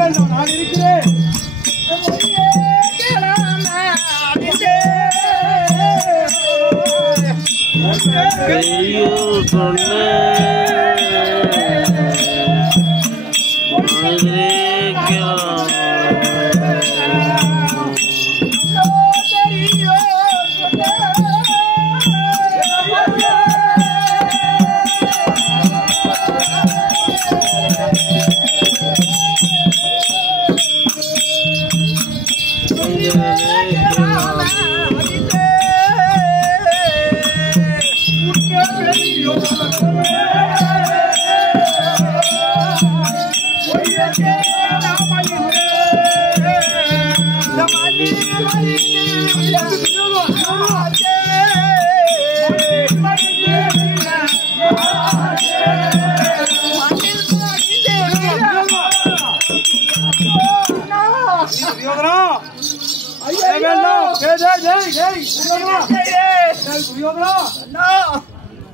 வேண்டாம், நான் இருக்கிறேன்.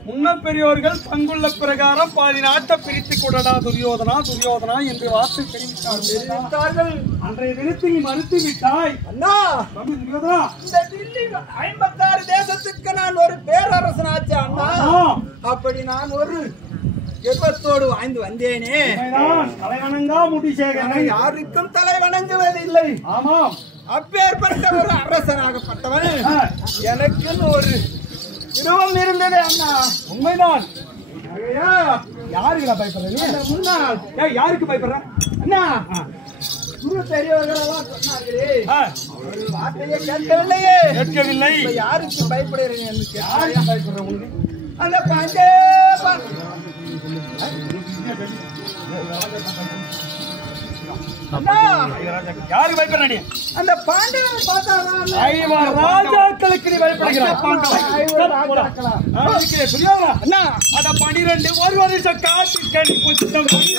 முன்ன பெரியோர்கள் தங்குள்ள பிரகாரம் பாதி நாட்டை பிரித்து கொடடா துரியோதனா துரியோதனா என்று வார்த்தை தெரிவித்தார்கள். அன்றைய தினத்தில் நீ மறுத்து விட்டாய். அண்ணா துரியோதனா, இந்த டில்லி 56 தேசத்துக்கு நான் ஒரு பேரரசனாச்சு அண்ணா. அப்படி நான் ஒரு எவ்வளத்தோடு வாழ்ந்து வந்தேனே. தலைவணங்கா முடிசேகரன் யாருக்கும் தலை வணங்குவதில்லை. ஆமாம், அப்பேற்பட்ட ஒரு அரசனாகப்பட்டவன் எனக்குன்னு ஒரு இரவம் இருந்தது அண்ணா. உண்மைதான். யாருக்குடா பயப்படுற? முன்னாள் யாருக்கு பயப்படுற அண்ணா? குரு பெரியவர்களெல்லாம் சொன்னார்களே, ஒரு வார்த்தையை கேட்கவில்லையே. கேட்கவில்லை. யாருக்கு பயப்படுறேன்? யாருக்கு பயப்படுற? உங்களுக்கு அந்த பாண்டே யாருக்கு பயப்படுற? அந்த பாண்டவனை பார்த்தா ராஜாக்களுக்கு நீ பயப்படுகிறாய். 12 ஒரு வருஷம் காட்டு கணி புத்தம் காட்டு